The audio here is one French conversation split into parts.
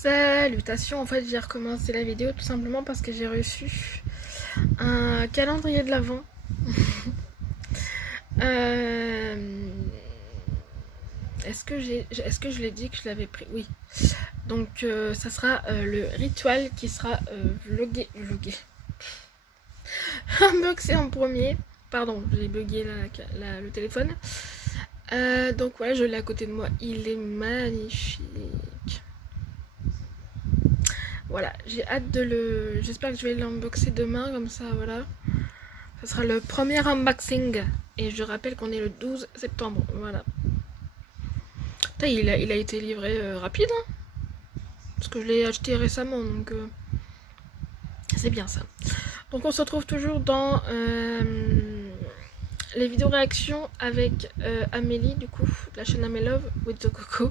Salutations, en fait j'ai recommencé la vidéo tout simplement parce que j'ai reçu un calendrier de l'Avent. Est-ce que je l'ai dit que je l'avais pris? Oui. Donc ça sera le rituel qui sera vlogué. Unboxé en premier. Pardon, j'ai bugué le téléphone. Donc voilà, je l'ai à côté de moi. Il est magnifique. Voilà, j'ai hâte de le... J'espère que je vais l'unboxer demain, comme ça, voilà. Ce sera le premier unboxing. Et je rappelle qu'on est le 12 septembre, voilà. Putain, il a été livré rapide, hein, parce que je l'ai acheté récemment, donc... c'est bien ça. Donc on se retrouve toujours dans les vidéos réactions avec Amélie, du coup, de la chaîne Amelove with the Coco.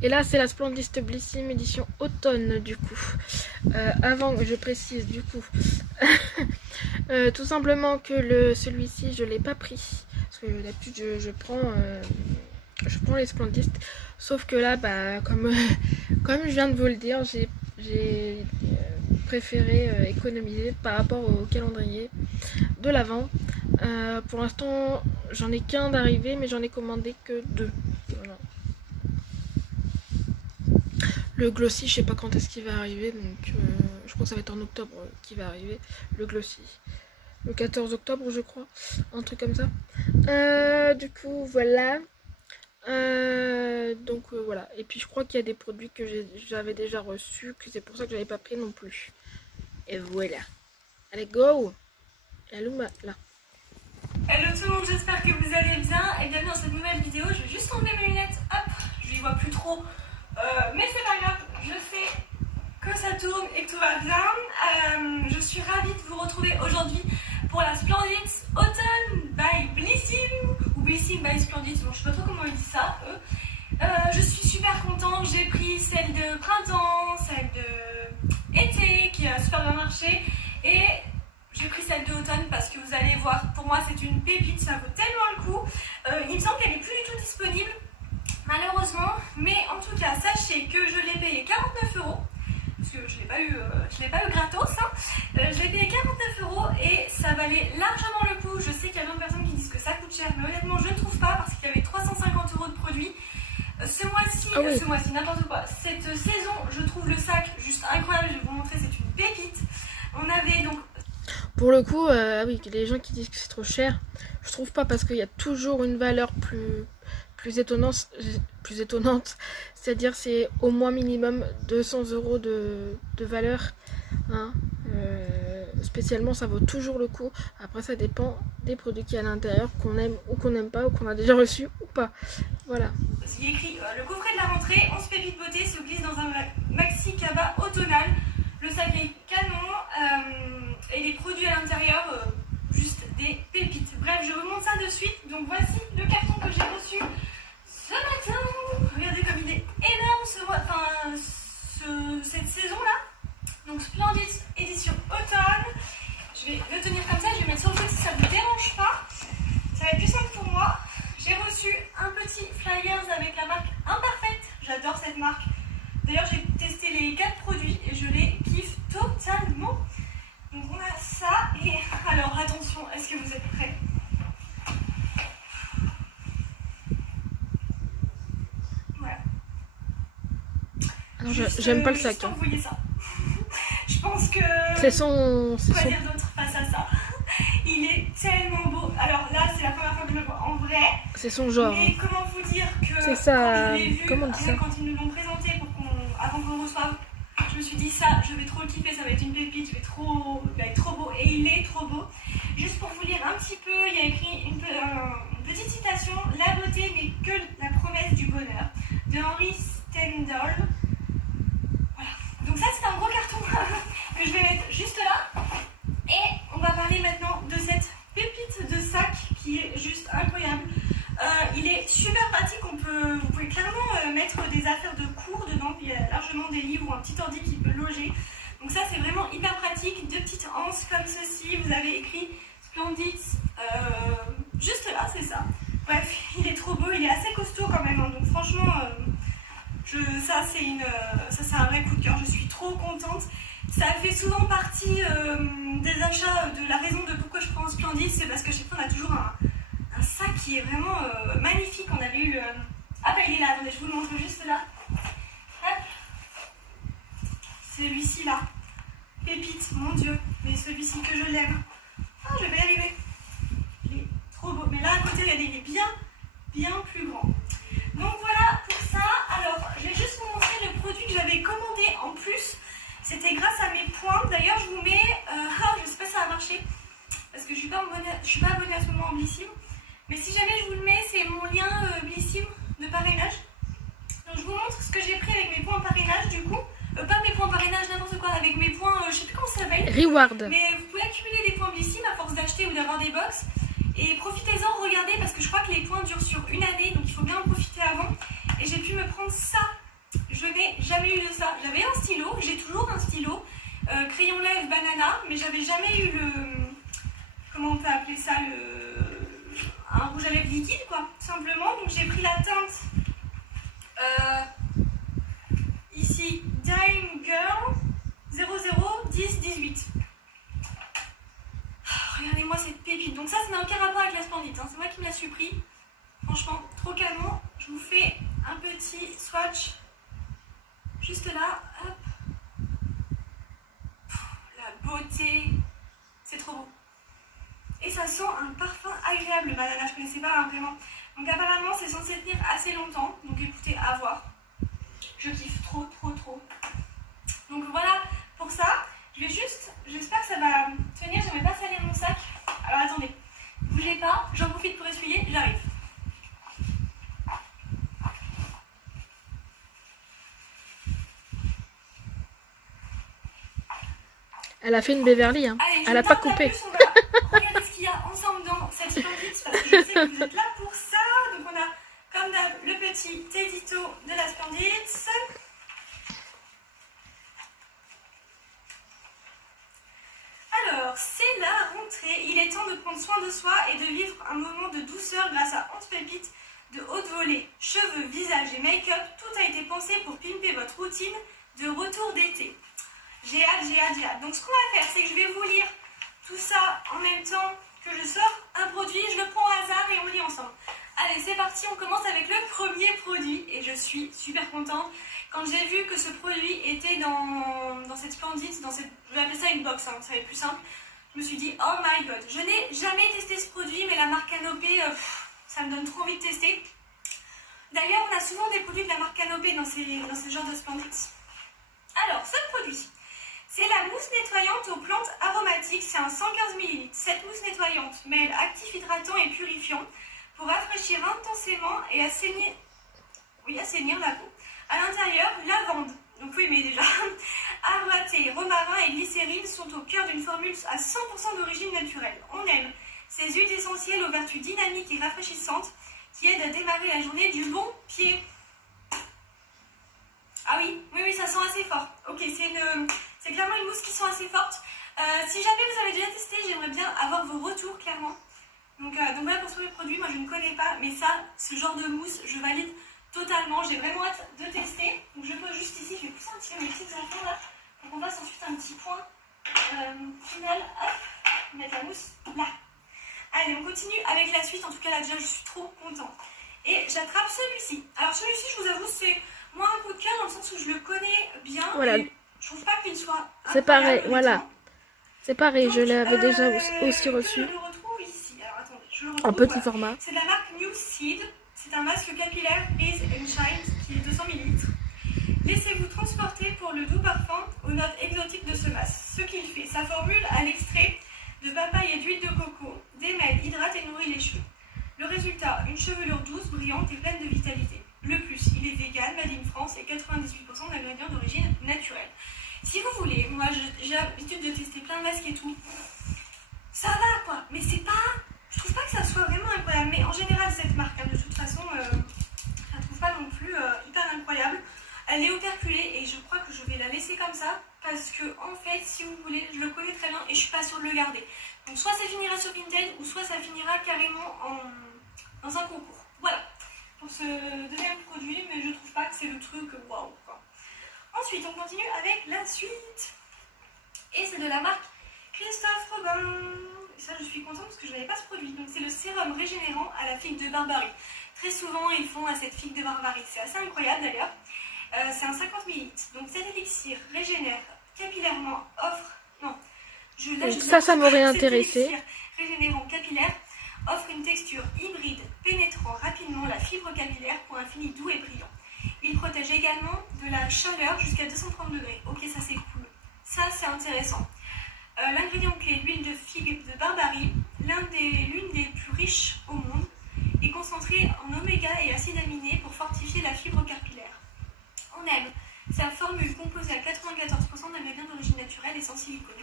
Et là, c'est la Splendiste Blissim édition automne, du coup. Avant que je précise, du coup, tout simplement que celui-ci, je ne l'ai pas pris. Parce que d'habitude, je prends les Splendistes. Sauf que là, bah, comme je viens de vous le dire, j'ai préféré économiser par rapport au calendrier de l'Avent. Pour l'instant, j'en ai qu'un d'arrivé, mais j'en ai commandé que 2. Voilà. Le glossy, je sais pas quand est-ce qu'il va arriver, donc je crois que ça va être en octobre qu'il va arriver, le glossy. Le 14 octobre, je crois, un truc comme ça. Du coup, voilà. Donc voilà. Et puis je crois qu'il y a des produits que j'avais déjà reçus, que c'est pour ça que j'avais pas pris non plus. Et voilà. Allez, go! Et Aluma, là. Hello tout le monde, j'espère que vous allez bien et bienvenue dans cette nouvelle vidéo. Je vais juste enlever mes lunettes, hop, je n'y vois plus trop, mais c'est pas grave, je sais que ça tourne et que tout va bien. Je suis ravie de vous retrouver aujourd'hui pour la Splendide Autumn by Blissim, ou Blissim by Splendide, bon, je sais pas trop comment ils disent ça, eux. Je suis super contente, j'ai pris celle de printemps, celle de été qui a super bien marché et j'ai pris celle d'automne parce que vous allez voir, pour moi c'est une pépite, ça vaut tellement le coup. Il me semble qu'elle n'est plus du tout disponible, malheureusement, mais en tout cas sachez que je l'ai payé 49 €, parce que je ne l'ai pas eu gratos, hein. Je l'ai payé 49 € et ça valait largement le coup. Je sais qu'il y a d'autres personnes qui disent que ça coûte cher, mais honnêtement je ne trouve pas parce qu'il y avait 350 € de produits. Ce mois-ci, n'importe quoi, cette saison, je trouve le sac juste incroyable, je vais vous montrer, c'est une pépite. On avait donc... Pour le coup, oui, les gens qui disent que c'est trop cher, je trouve pas parce qu'il y a toujours une valeur plus étonnante, c'est-à-dire c'est au moins minimum 200 € de valeur, hein. Spécialement ça vaut toujours le coup. Après ça dépend des produits qu'il y a à l'intérieur, qu'on aime ou qu'on n'aime pas, ou qu'on a déjà reçu ou pas, voilà. Il y a écrit le coffret de la rentrée, 11 pépites beauté se glisse dans un maxi cabas automnal. Le sac est canon et les produits à l'intérieur, juste des pépites. Bref, je vous montre ça de suite. Donc voici le carton que j'ai reçu ce matin. Regardez comme il est énorme cette saison-là. Donc Splendide édition automne. Je vais le tenir comme ça, je vais mettre sur le feu si ça ne vous dérange pas. Ça va être plus simple pour moi. J'ai reçu un petit flyers avec la marque Imparfaite. J'adore cette marque. D'ailleurs, j'ai testé les 4 produits et je les kiffe totalement. Donc on a ça et alors attention, est-ce que vous êtes prêts? Voilà. Alors j'aime pas le sac. Vous voyez ça. Je pense que... Quoi dire d'autre face à ça? Il est tellement beau. Alors là, c'est la première fois que je le vois en vrai. C'est son genre. Mais comment vous dire que... C'est ça. Quand je l'ai vu, comment on dit ça? Quand ils nous l'ont présenté avant qu'on le reçoive, je me suis dit ça, je vais trop le kiffer, ça va être une pépite, il va être trop beau. Et il est trop beau. Juste pour vous lire un petit peu, il y a écrit une petite citation. La beauté n'est que la promesse du bonheur, de Henry Stendhal. Voilà. Donc ça, c'est un gros carton que je vais mettre juste là. Et on va parler maintenant de cette pépite de sac qui est juste incroyable. Il est super pratique, vous pouvez clairement mettre des affaires de cours dedans, puis il y a largement des livres ou un petit ordi qui peut loger. Donc ça c'est vraiment hyper pratique, 2 petites anses comme ceci, vous avez écrit Splendide, juste là c'est ça. Bref, il est trop beau, il est assez costaud quand même, hein. Donc franchement, ça c'est un vrai coup de cœur. trop contente. Ça fait souvent partie des achats, de la raison de pourquoi je prends Splendid, c'est parce que chaque fois on a toujours un sac qui est vraiment magnifique. On avait eu le... Ah bah il est là, attendez, je vous le montre juste là. Hop. Celui-ci là. Pépite, mon dieu, mais celui-ci que je l'aime. Ah, je vais y arriver. Il est trop beau. Mais là à côté, regardez, il est bien plus grand. Donc voilà pour ça. Alors, je vais juste vous montrer le produit que j'avais commandé en plus. C'était grâce à mes points. D'ailleurs, je vous mets... je sais pas si ça va marcher. Parce que je suis pas abonnée à ce moment en Blissim. Mais si jamais je vous le mets, c'est mon lien Blissim de parrainage. Donc je vous montre ce que j'ai pris avec mes points parrainage du coup. Pas mes points parrainage, n'importe quoi, avec mes points, je sais plus comment ça s'appelle. Reward. Mais vous pouvez accumuler des points Blissim à force d'acheter ou d'avoir des box. Et profitez-en, regardez, parce que je crois que les points durent sur une année, donc il faut bien en profiter avant. Et j'ai pu me prendre ça. Je n'ai jamais eu de ça. J'avais un stylo, j'ai toujours un stylo, crayon lèvre banana, mais j'avais jamais eu le... Comment on peut appeler ça, un rouge à lèvres liquide, quoi, tout simplement. Donc j'ai pris la teinte... ici, Dime Girl 001018. Regardez-moi cette pépite. Donc ça n'a aucun rapport avec la Splendid, hein. C'est moi qui me la suis pris. Franchement, trop canon. Je vous fais un petit swatch juste là. Hop. La beauté. C'est trop beau. Et ça sent un parfum agréable, banana. Je ne connaissais pas hein, vraiment. Donc apparemment, c'est censé tenir assez longtemps. Donc écoutez, à voir. Je kiffe trop. Donc voilà pour ça. Je vais juste, j'espère que ça va tenir. J'aimerais pas salir mon sac. Alors attendez, bougez pas. J'en profite pour essuyer. J'arrive. Elle a fait une Beverly, hein. Allez, Elle a pas coupé. Regardez ce qu'il y a ensemble dans cette Splendid, parce que je sais que vous êtes là pour ça. Donc on a, comme d'hab, le petit édito de la Splendid. Alors, c'est la rentrée. Il est temps de prendre soin de soi et de vivre un moment de douceur grâce à 11 pépites de haute volée. Cheveux, visage et make-up, tout a été pensé pour pimper votre routine de retour d'été. J'ai hâte. Donc ce qu'on va faire, c'est que je vais vous lire tout ça en même temps que je sors un produit. Je le prends au hasard et on lit ensemble. Allez, c'est parti, on commence avec le premier produit et je suis super contente. Quand j'ai vu que ce produit était dans cette Splendid, je vais appeler ça une box, hein, ça va être plus simple, je me suis dit, oh my god, je n'ai jamais testé ce produit, mais la marque Canopée, ça me donne trop envie de tester. D'ailleurs, on a souvent des produits de la marque Canopée dans ces genres de Splendid. Alors, ce produit, c'est la mousse nettoyante aux plantes aromatiques, c'est un 115 ml. Cette mousse nettoyante mêle actif hydratant et purifiant pour rafraîchir intensément et assainir la peau. À l'intérieur, lavande, donc oui mais déjà, aromaté, romarin et glycérine sont au cœur d'une formule à 100% d'origine naturelle. On aime ces huiles essentielles aux vertus dynamiques et rafraîchissantes qui aident à démarrer la journée du bon pied. Ah oui, ça sent assez fort. Ok, c'est clairement une mousse qui sent assez forte. Si jamais vous avez déjà testé, j'aimerais bien avoir vos retours clairement. Donc voilà pour ce produit, moi je ne connais pas, mais ça, ce genre de mousse, je valide totalement. J'ai vraiment hâte de tester. Donc je pose juste ici, je vais pousser un petit peu mes petites enfants là, pour qu'on fasse ensuite un petit point final. Hop, mettre la mousse là. Allez, on continue avec la suite. En tout cas là déjà, je suis trop contente. Et j'attrape celui-ci. Alors celui-ci, je vous avoue, c'est moi un coup de cœur dans le sens où je le connais bien. Voilà. Et je trouve pas qu'il soit. C'est pareil, honnêtement. voilà. C'est pareil, Donc, je l'avais déjà aussi Je reçu. le retrouve ici. Alors attendez, je le En retrouve. petit Voilà. format. C'est de la marque New Seed. C'est un masque capillaire Breeze and Shine qui est 200 ml. Laissez-vous transporter pour le doux parfum aux notes exotiques de ce masque. Ce qu'il fait, sa formule à l'extrait de papaye et d'huile de coco, démêle, hydrate et nourrit les cheveux. Le résultat, une chevelure douce, brillante et pleine de vitalité. Le plus, il est vegan, made in France et 98% d'ingrédients d'origine naturelle. Si vous voulez, moi j'ai l'habitude de tester plein de masques et tout. Ça va quoi, mais c'est pas... Je trouve pas que ça soit vraiment incroyable. Mais en général, cette marque, hein, de toute façon, je la trouve pas non plus hyper incroyable. Elle est operculée et je crois que je vais la laisser comme ça. Parce que en fait, si vous voulez, je le connais très bien et je suis pas sûre de le garder. Donc soit ça finira sur Vinted ou soit ça finira carrément dans un concours. Voilà, pour ce deuxième produit, mais je trouve pas que c'est le truc waouh quoi. Ensuite, on continue avec la suite. Et c'est de la marque Christophe Robin. Et ça, je suis contente parce que je n'avais pas ce produit. Donc, c'est le sérum régénérant à la figue de Barbarie. Très souvent, ils font à cette figue de Barbarie. C'est assez incroyable d'ailleurs. C'est un 50 ml. Donc, cet élixir régénère capillairement, offre. Non, ça m'aurait intéressé. Cet élixir régénérant capillaire offre une texture hybride, pénétrant rapidement la fibre capillaire pour un fini doux et brillant. Il protège également de la chaleur jusqu'à 230 degrés. Ok, ça c'est cool. Ça c'est intéressant. L'ingrédient clé, l'huile de figue de Barbarie, l'une des plus riches au monde, est concentrée en oméga et acides aminés pour fortifier la fibre capillaire. On aime sa formule composée à 94% d'ingrédients d'origine naturelle et sans silicone.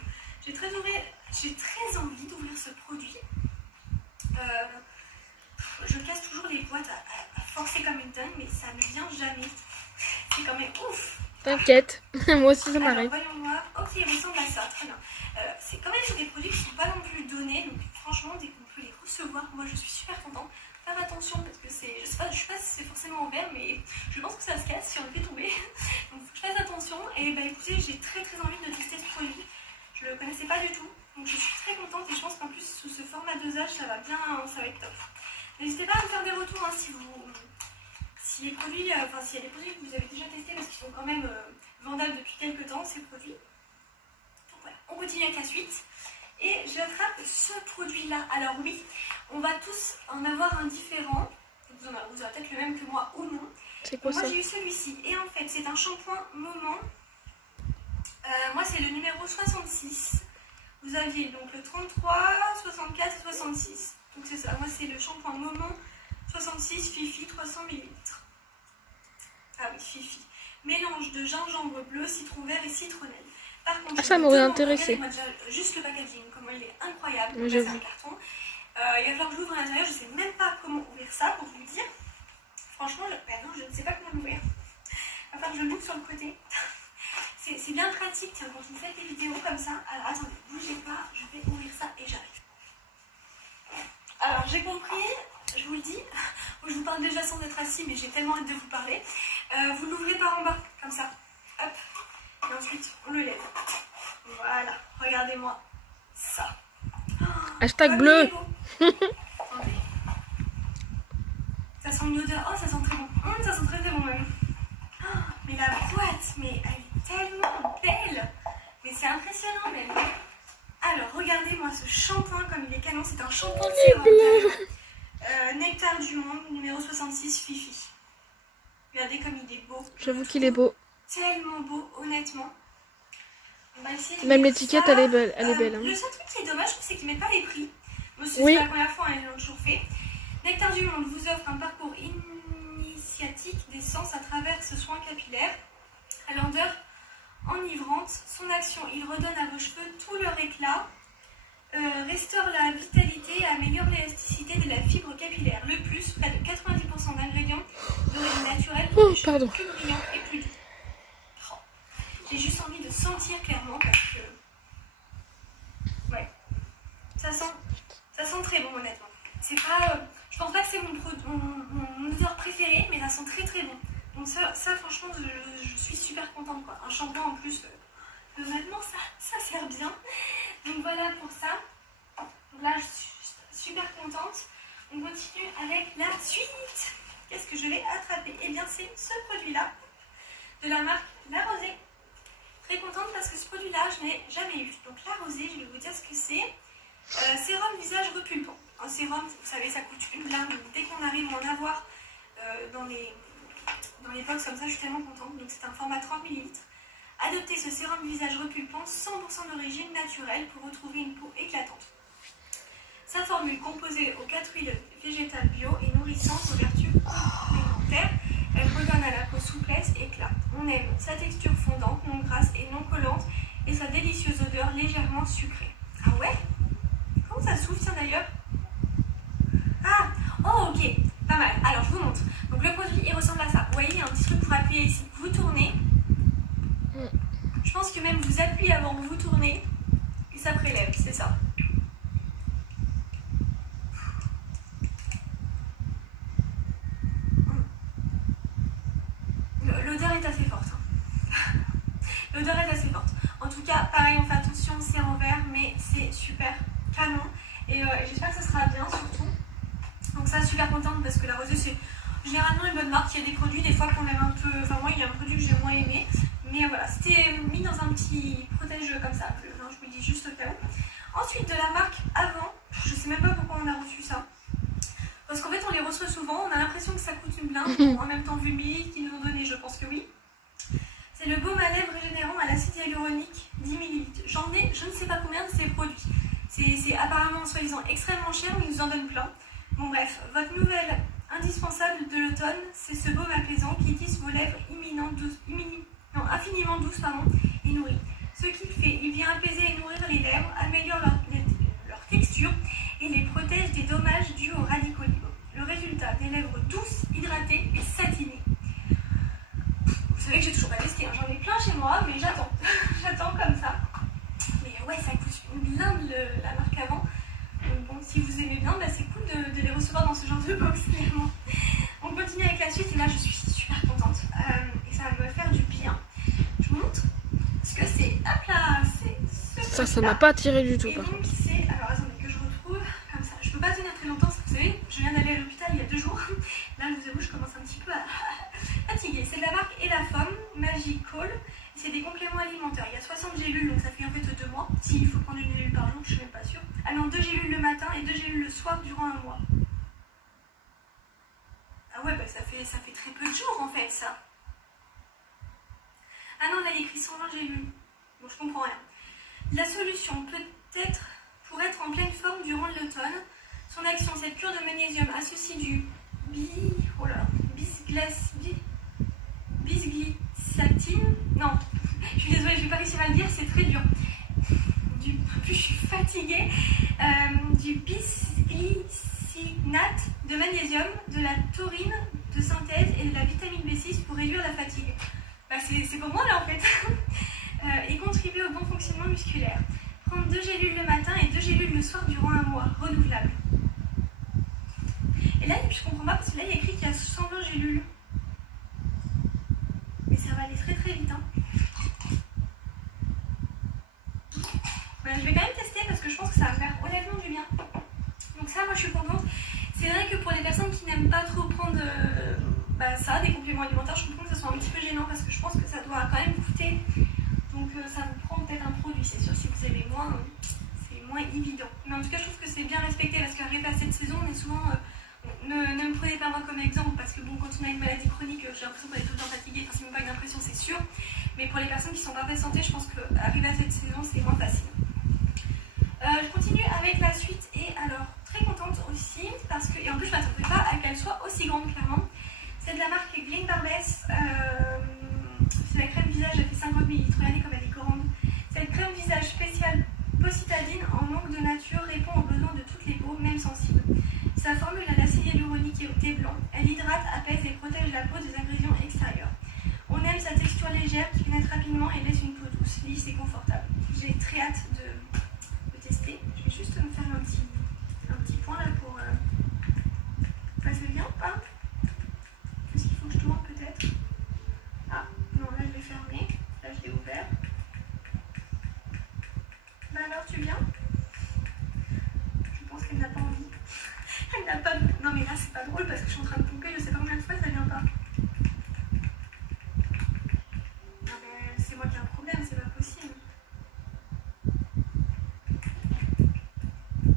J'ai très envie d'ouvrir ce produit. Je casse toujours les boîtes à forcer comme une dingue, mais ça ne vient jamais. C'est quand même ouf. T'inquiète, moi aussi ça m'arrive. Alors, voyons voir. Ok, il ressemble à ça, très bien. C'est quand même des produits qui ne sont pas non plus donnés, donc franchement, dès qu'on peut les recevoir, moi je suis super contente. Faire attention parce que c'est, je sais pas si c'est forcément ouvert, mais je pense que ça se casse si on le fait tomber. Donc faut que je fasse attention. Et bah écoutez, j'ai très envie de tester ce produit. Je le connaissais pas du tout, donc je suis très contente et je pense qu'en plus sous ce format dosage, ça va être top. N'hésitez pas à me faire des retours hein, s'il y a des produits que vous avez déjà testés parce qu'ils sont quand même vendables depuis quelques temps ces produits. Donc voilà, on continue avec la suite. Et j'attrape ce produit-là. Alors oui, on va tous en avoir un différent. Vous aurez peut-être le même que moi ou non. C'est quoi ça? Moi j'ai eu celui-ci. Et en fait, c'est un shampoing Moment. Moi c'est le numéro 66. Vous aviez donc le 33, 64 et 66. Donc c'est ça. Moi c'est le shampoing Moment 66 Fifi 300 ml. Ah oui, Fifi. Mélange de gingembre bleu, citron vert et citronnelle. Par contre, ça m'aurait intéressé. Moi, déjà, juste le packaging, comment il est incroyable. Oui, c'est un carton. Il va falloir que je l'ouvre à l'intérieur. Je ne sais même pas comment ouvrir ça pour vous le dire. Franchement, je ne sais pas comment l'ouvrir. Il va falloir que je l'ouvre sur le côté. C'est bien pratique tiens, quand vous faites des vidéos comme ça. Alors attendez, bougez pas, je vais ouvrir ça et j'arrive. Alors j'ai compris, je vous le dis. Je vous parle déjà sans être assis, mais j'ai tellement hâte de vous parler. Vous l'ouvrez par en bas, comme ça. Hop. Et ensuite, on le lève. Voilà, regardez-moi ça. Hashtag bleu. Ça sent une odeur. Oh, ça sent très bon. Ça sent très bon même. Mais la boîte, mais elle est tellement belle. Mais c'est impressionnant même. Alors, regardez-moi ce shampoing comme il est canon. C'est un shampoing de sérum. Nectar du monde, numéro 66, Fifi. Regardez comme il est beau. J'avoue qu'il est beau. Tellement beau, honnêtement. On va essayer de même l'étiquette, elle est belle. Hein. Le seul truc qui est dommage, c'est qu'ils mettent pas les prix. Moi, oui. C'est la première fois, ils l'ont toujours fait. Nectar du monde vous offre un parcours initiatique d'essence à travers ce soin capillaire. À l'odeur enivrante, son action, il redonne à vos cheveux tout leur éclat, restaure la vitalité et améliore l'élasticité de la fibre capillaire. Le plus, près de 90% d'ingrédients d'origine naturelle pour des cheveux plus brillants et plus doux. J'ai juste envie de sentir clairement parce que... Ouais. Ça sent très bon honnêtement. C'est pas... je pense pas que c'est mon odeur préférée, mais ça sent très bon. Donc ça franchement, je suis super contente quoi. Un shampoing en plus, honnêtement, ça sert bien. Donc voilà pour ça. Donc là, je suis super contente. On continue avec la suite. Qu'est-ce que je vais attraper? Eh bien, c'est ce produit-là, de la marque La Rosée. Très contente parce que ce produit-là, je n'ai jamais eu. Donc La Rosée, je vais vous dire ce que c'est. Sérum visage repulpant. Un sérum, vous savez, ça coûte une blinde. Dès qu'on arrive à en avoir dans les box comme ça, je suis tellement contente. Donc c'est un format 30 ml. Adoptez ce sérum visage repulpant 100% d'origine naturelle pour retrouver une peau éclatante. Sa formule composée aux 4 huiles végétales bio et nourrissante aux vertus complémentaires. Elle redonne à la peau souplesse et éclat. On aime sa texture fondante, non grasse et non collante et sa délicieuse odeur légèrement sucrée. Ah ouais? Comment ça s'ouvre ça d'ailleurs? Ah! Oh ok! Pas mal. Alors je vous montre. Donc le produit il ressemble à ça. Vous voyez, il y a un petit truc pour appuyer ici. Vous tournez. Je pense que même vous appuyez avant que vous tournez et ça prélève, c'est ça. L'odeur est assez forte. Hein. L'odeur est assez forte. En tout cas, pareil, on fait attention, c'est en verre, mais c'est super canon. Et j'espère que ça sera bien surtout. Donc ça, super contente parce que la rosée, c'est généralement une bonne marque. Il y a des produits, des fois qu'on aime un peu. Enfin, moi, il y a un produit que j'ai moins aimé. Mais voilà, c'était mis dans un petit protège comme ça. Non, je vous le dis juste au cas où. Ensuite, de la marque Avant, je sais même pas pourquoi on a reçu ça. Parce qu'en fait, on les reçoit souvent. On a l'impression que ça coûte une blinde. Bon, en même temps, vu le millier qu'ils nous ont donné, je pense que oui. C'est le baume à lèvres régénérant à l'acide hyaluronique 10 ml. J'en ai je ne sais pas combien de ces produits. C'est apparemment soi-disant extrêmement cher, mais ils nous en donnent plein. Bon bref, votre nouvelle indispensable de l'automne, c'est ce baume apaisant qui tisse vos lèvres infiniment douces et nourries. Ce qu'il fait, il vient apaiser et nourrir les lèvres, améliore leur texture et les protège des dommages dus aux radicaux libres. Le résultat, des lèvres douces, hydratées et satinées. Vous savez que j'ai toujours pas testé, hein. J'en ai plein chez moi, mais j'attends. J'attends comme ça. Mais ouais, ça coûte une blinde la marque Avant. Donc bon, si vous aimez bien, bah, c'est cool de les recevoir dans ce genre de box, clairement. On continue avec la suite et là je suis super contente. Et ça va me faire du bien. Je vous montre ce que c'est. Hop là, c'est ce Ça m'a pas attiré du tout. Et donc c'est, alors attendez que je retrouve comme ça. Je peux pas tenir très longtemps parce que vous savez, je viens d'aller à l'hôpital il y a 2 jours. Là je vous avoue, je commence un petit peu à fatiguer. C'est de la marque Elafom Magical. C'est des compléments alimentaires. Il y a 60 gélules, donc ça fait en fait 2 mois. S'il faut prendre une gélule par jour, je suis même pas sûre. Ah non, 2 gélules le matin et 2 gélules le soir durant 1 mois. Ah ouais, bah ça fait très peu de jours en fait, ça. Ah non, là il y a écrit 120 gélules. Bon, je comprends rien. La solution peut-être pour être en pleine forme durant l'automne. Son action, cette cure de magnésium associe du bisglycine. Non, je suis désolée, je vais pas réussir à le dire, c'est très dur. En plus, je suis fatiguée. Du bisglycinate de magnésium, de la taurine de synthèse et de la vitamine B6 pour réduire la fatigue. Bah, c'est pour moi là en fait. Et contribuer au bon fonctionnement musculaire. Prendre 2 gélules le matin et 2 gélules le soir durant 1 mois, renouvelable. Et là, je comprends pas parce que là, il y a écrit qu'il y a 120 gélules. Mais ça va aller très très vite. Hein. Voilà, je vais quand même tester parce que je pense que ça va faire honnêtement du bien. Donc ça, moi, je suis contente. C'est vrai que pour les personnes qui n'aiment pas trop prendre ça, des compléments alimentaires, je comprends que ça soit un petit peu gênant parce que je pense que ça doit quand même coûter. Donc ça vous prend peut-être un produit, c'est sûr, si vous aimez moins, c'est moins évident. Mais en tout cas, je trouve que c'est bien respecté parce qu'arrivé à cette saison, on est souvent... ne me prenez pas moi comme exemple parce que bon, quand on a une maladie chronique, j'ai l'impression qu'on est tout le temps fatigué, enfin c'est même pas une impression, c'est sûr. Mais pour les personnes qui sont en mauvaise santé, je pense qu'arriver à cette saison, c'est moins facile. Je continue avec la suite et alors, très contente aussi parce que, et en plus je ne m'attendais pas à qu'elle soit aussi grande clairement. C'est de la marque Green Barbess. C'est la crème visage, elle fait 50 ml. Regardez comme elle est grande. Cette crème visage spéciale Positadine en manque de nature répond aux besoins de toutes les peaux, même sensibles. Sa formule à l'acide hyaluronique et au thé blanc. Elle hydrate, apaise et protège la peau des ingrédients extérieurs. On aime sa texture légère qui pénètre rapidement et laisse une peau douce, lisse et confortable. J'ai très hâte de tester. Je vais juste me faire un petit point là pour... Ça se vient ou pas? Est-ce qu'il faut que je tourne peut-être? Ah, non, là je vais fermer. Là je l'ai ouvert. Bah alors tu viens? Je pense qu'elle n'a pas envie. Elle n'a pas... Non mais là c'est pas drôle parce que je suis en train de pomper, je sais pas combien de fois ça vient pas. Non mais c'est moi qui ai un problème, c'est pas possible.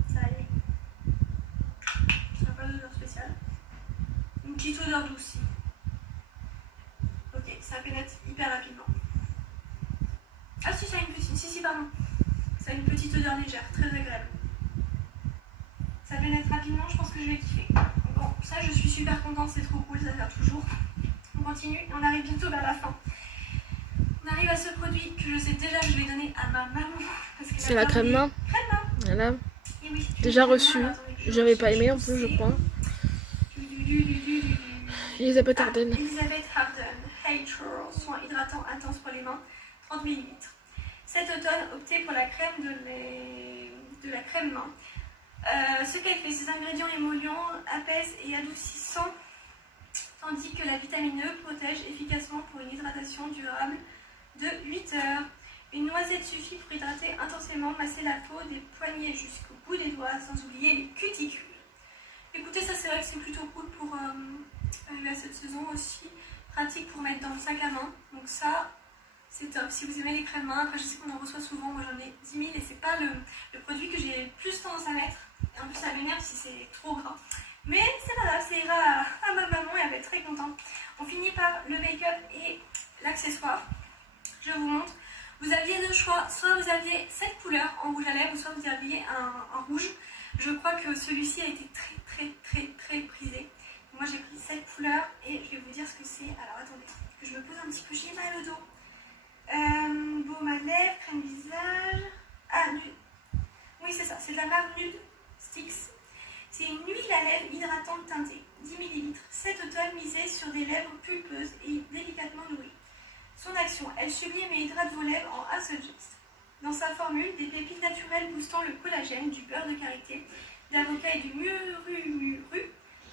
Ça y est. Ça n'a pas d'odeur spéciale. Une petite odeur douce. Ok, ça pénètre hyper rapidement. Ah si, ça a une petite... Si, pardon. Ça a une petite odeur légère, très agréable. Ça pénètre rapidement, je pense que je vais kiffer. Bon, ça je suis super contente, c'est trop cool, ça fait toujours. On continue et on arrive bientôt vers la fin. On arrive à ce produit que je sais déjà que je vais donner à ma maman. C'est la crème main. Crème main. Voilà. Et oui, Déjà reçu. J'avais pas aimé en plus, je crois. Elisabeth Arden. Elisabeth Arden. Hydro, soin hydratant intense pour les mains, 30 ml. Cet automne, optez pour la crème de la crème main. Ce qu'elle fait, ses ingrédients émollients, apaisent et adoucissants, tandis que la vitamine E protège efficacement pour une hydratation durable de 8 heures. Une noisette suffit pour hydrater intensément, masser la peau des poignets jusqu'au bout des doigts, sans oublier les cuticules. Écoutez, ça c'est vrai que c'est plutôt cool pour arriver à cette saison aussi. Pratique pour mettre dans le sac à main. Donc ça, c'est top. Si vous aimez les crèmes main, après je sais qu'on en reçoit souvent, moi j'en ai 10 000 et c'est pas le produit que j'ai le plus tendance à mettre. Et en plus ça m'énerve si c'est trop gras. Mais c'est pas grave, ça ira à ma maman et elle va être très contente. On finit par le make-up et l'accessoire. Je vous montre. Vous aviez deux choix, soit vous aviez cette couleur en rouge à lèvres, soit vous aviez un rouge. Je crois que celui-ci a été très prisé. Moi j'ai pris cette couleur et je vais vous dire ce que c'est. Alors attendez, que je me pose un petit peu, j'ai mal au dos. Baume à lèvres, crème visage. Ah, nude. Oui c'est ça, c'est de la marque Nude Sticks. C'est une huile à lèvres hydratante teintée, 10 ml. Cet automne misé sur des lèvres pulpeuses et délicatement nourries. Son action, elle sublime et hydrate vos lèvres en un seul geste. Dans sa formule, des pépites naturelles boostant le collagène, du beurre de karité, d'avocat et du murumuru,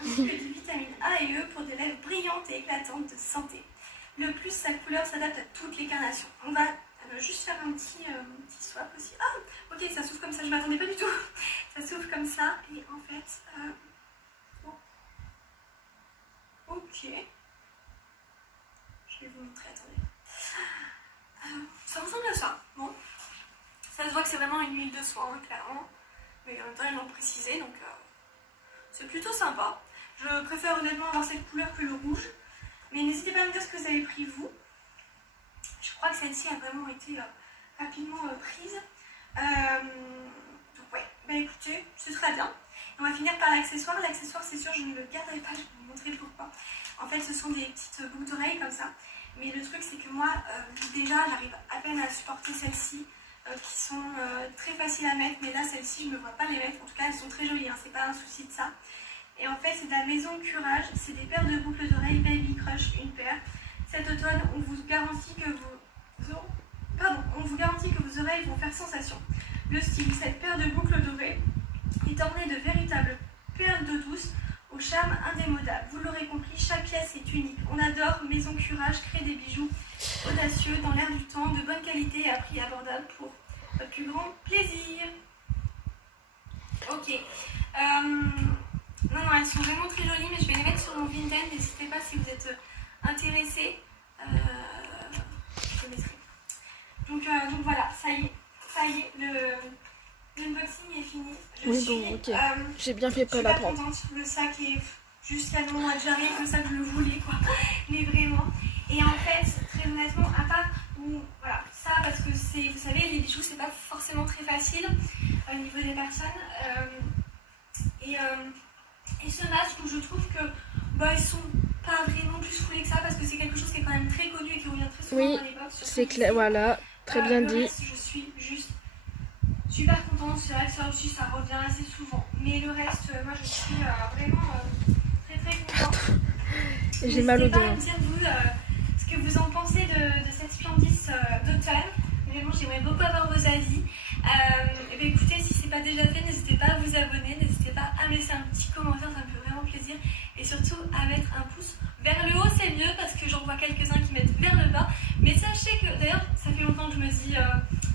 ainsi que des vitamines A et E pour des lèvres brillantes et éclatantes de santé. Le plus, sa couleur s'adapte à toutes les carnations. On va juste faire un petit swap aussi. Ah, ok, ça s'ouvre comme ça, je m'attendais pas du tout. Ça s'ouvre comme ça et en fait... Ok. Je vais vous montrer, attendez. Ça ressemble à ça. Bon, ça se voit que c'est vraiment une huile de soin, hein, clairement. Mais en même temps, ils l'ont précisé, donc c'est plutôt sympa. Je préfère honnêtement avoir cette couleur que le rouge. Mais n'hésitez pas à me dire ce que vous avez pris vous. Je crois que celle-ci a vraiment été rapidement prise. Donc ouais, bah écoutez, ce sera bien. Et on va finir par l'accessoire. L'accessoire, c'est sûr, je ne le garderai pas, je vais vous montrer pourquoi. En fait, ce sont des petites boucles d'oreilles comme ça. Mais le truc, c'est que moi, déjà, j'arrive à peine à supporter celles-ci, qui sont très faciles à mettre. Mais là, celles-ci, je ne me vois pas les mettre. En tout cas, elles sont très jolies, hein, c'est pas un souci de ça. Et en fait, c'est de la maison Curage. C'est des paires de boucles d'oreilles Baby Crush, une paire. Cet automne, on vous garantit que vos oreilles vont faire sensation. Le style, cette paire de boucles dorées est ornée de véritables perles d'eau douce au charme indémodable. Vous l'aurez compris, chaque pièce est unique. On adore Maison Curage, créer des bijoux audacieux dans l'air du temps, de bonne qualité et à prix abordable pour votre plus grand plaisir. Ok. Non, elles sont vraiment très jolies, mais je vais les mettre sur mon Vinted. N'hésitez pas si vous êtes intéressés. Je mettrai. Donc voilà, ça y est, l'unboxing est fini. Ok. J'ai bien fait pas la prendre. Contente. Le sac est jusqu'à le moment où j'arrive, le sac je le voulais quoi. Mais vraiment. Et en fait, très honnêtement, à part où voilà, ça parce que c'est, vous savez, les bijoux c'est pas forcément très facile au niveau des personnes. Et ce masque où je trouve que ils sont pas vraiment plus foulés que ça parce que c'est quelque chose qui est quand même très connu et qui revient très souvent dans les box. C'est clair, voilà, très bien dit. Reste, je suis juste super contente, c'est vrai que ça aussi ça revient assez souvent. Mais le reste, moi je suis vraiment très contente. J'ai mal au dos. N'hésitez pas à me dire vous ce que vous en pensez de cette Splendis d'automne. Vraiment j'aimerais beaucoup avoir vos avis. Et bien écoutez, si c'est pas déjà fait, n'hésitez pas à vous abonner, n'hésitez pas à me laisser un petit commentaire, ça me fait vraiment plaisir. Et surtout à mettre un pouce vers le haut, c'est mieux parce que j'en vois quelques-uns qui mettent vers le bas. Mais sachez que, d'ailleurs, ça fait longtemps que je me dis,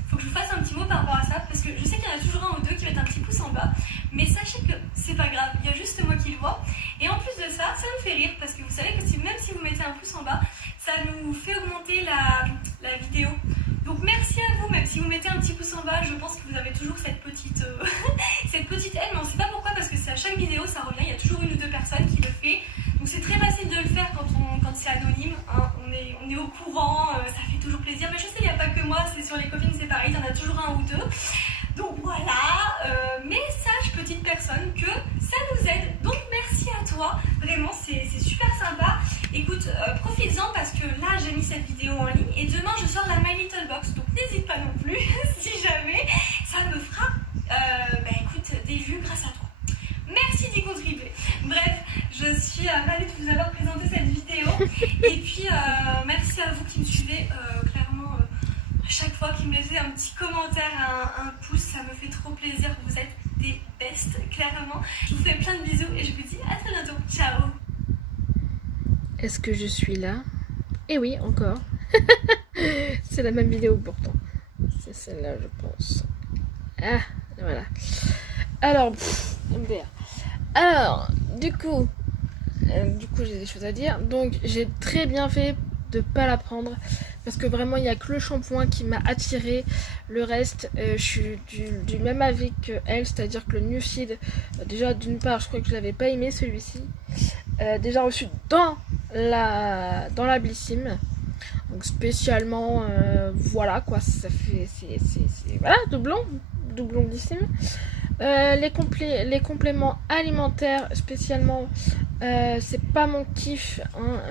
faut que je vous fasse un petit mot par rapport à ça, parce que je sais qu'il y en a toujours un ou deux qui mettent un petit pouce en bas. Mais sachez que c'est pas grave, il y a juste moi qui le vois. Et en plus de ça, ça me fait rire, parce que vous savez que même si vous mettez un pouce en bas, ça nous fait augmenter la vidéo. Donc merci à vous, même si vous mettez un petit pouce en bas, je pense que vous avez toujours cette petite aide, mais on ne sait pas pourquoi, parce que c'est à chaque vidéo, ça revient, il y a toujours une ou deux personnes qui le fait. Donc c'est très facile de le faire quand c'est anonyme, hein. On est au courant, ça fait toujours plaisir. Mais je sais, il n'y a pas que moi, c'est sur les copines, c'est pareil, il y en a toujours un ou deux. Donc voilà, mais sache petite personne que ça nous aide. Donc merci à toi, vraiment c'est super sympa. Écoute, profites-en parce que là j'ai mis cette vidéo en ligne et demain je sors la My Little Box. Donc n'hésite pas non plus, si jamais, ça me fera écoute, des vues grâce à toi. Merci d'y contribuer. Bref, je suis ravie de vous avoir présenté cette vidéo. Et puis, merci à vous qui me suivez. Clairement, à chaque fois qui me laissez un petit commentaire, un pouce, ça me fait trop plaisir. Vous êtes des bestes, clairement. Je vous fais plein de bisous et je vous dis à très bientôt. Ciao. Est-ce que je suis là? Eh oui, encore. C'est la même vidéo pourtant. C'est celle-là, je pense. Ah, voilà. Alors, MDR. Alors, du coup, j'ai des choses à dire. Donc, j'ai très bien fait de pas la prendre parce que vraiment il n'y a que le shampoing qui m'a attiré. Le reste, je suis du même avis que elle, c'est-à-dire que le Nucide, déjà d'une part je crois que je l'avais pas aimé celui-ci, déjà reçu dans la Blissim, donc spécialement voilà quoi, ça fait c'est voilà, doublon Blissim. Les compléments alimentaires spécialement, c'est pas mon kiff, hein.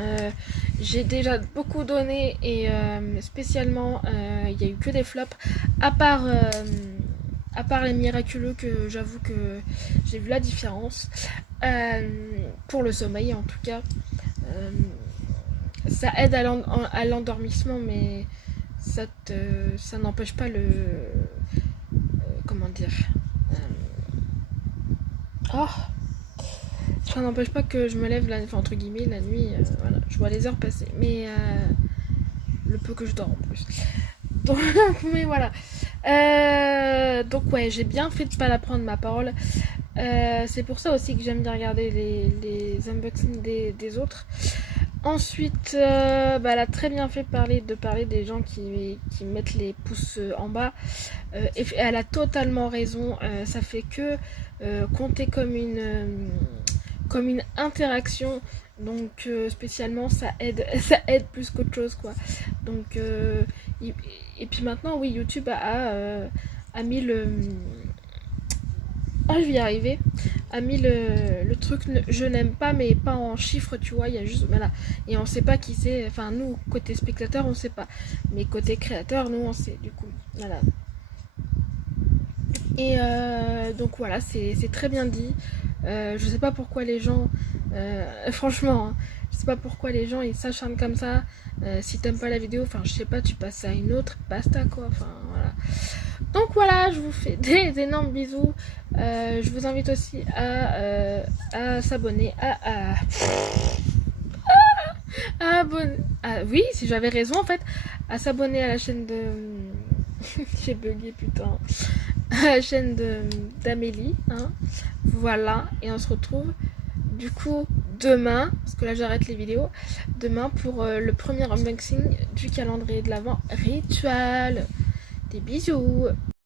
J'ai déjà beaucoup donné et spécialement il y a eu que des flops à part les miraculeux, que j'avoue que j'ai vu la différence pour le sommeil en tout cas. Ça aide à l'endormissement, mais ça n'empêche pas le comment dire, oh, ça n'empêche pas que je me lève entre guillemets la nuit, voilà, je vois les heures passer, mais le peu que je dors en plus. Donc, mais voilà. Donc ouais, j'ai bien fait de pas la prendre, ma parole. C'est pour ça aussi que j'aime bien regarder les unboxings des autres. Ensuite, elle a très bien fait de parler des gens qui mettent les pouces en bas. Et elle a totalement raison. Ça fait que compter comme une interaction. Donc spécialement ça aide plus qu'autre chose quoi. Donc et puis maintenant oui, YouTube a mis le je vais y arriver, a mis le truc je n'aime pas, mais pas en chiffres, tu vois, il y a juste voilà, et on sait pas qui c'est, enfin nous côté spectateur on sait pas, mais côté créateur nous on sait, du coup voilà. Et donc voilà, c'est très bien dit. Je sais pas pourquoi les gens, franchement, hein, je sais pas pourquoi les gens ils s'acharnent comme ça. Si t'aimes pas la vidéo, enfin je sais pas, tu passes à une autre, basta quoi. Enfin voilà. Donc voilà, je vous fais des énormes bisous. Je vous invite aussi à s'abonner, oui, si j'avais raison en fait, à s'abonner à la chaîne de j'ai bugué putain, à la chaîne d'Amélie, hein. Voilà, et on se retrouve du coup demain, parce que là j'arrête les vidéos, demain pour le premier unboxing du calendrier de l'Avent rituel. Des bisous.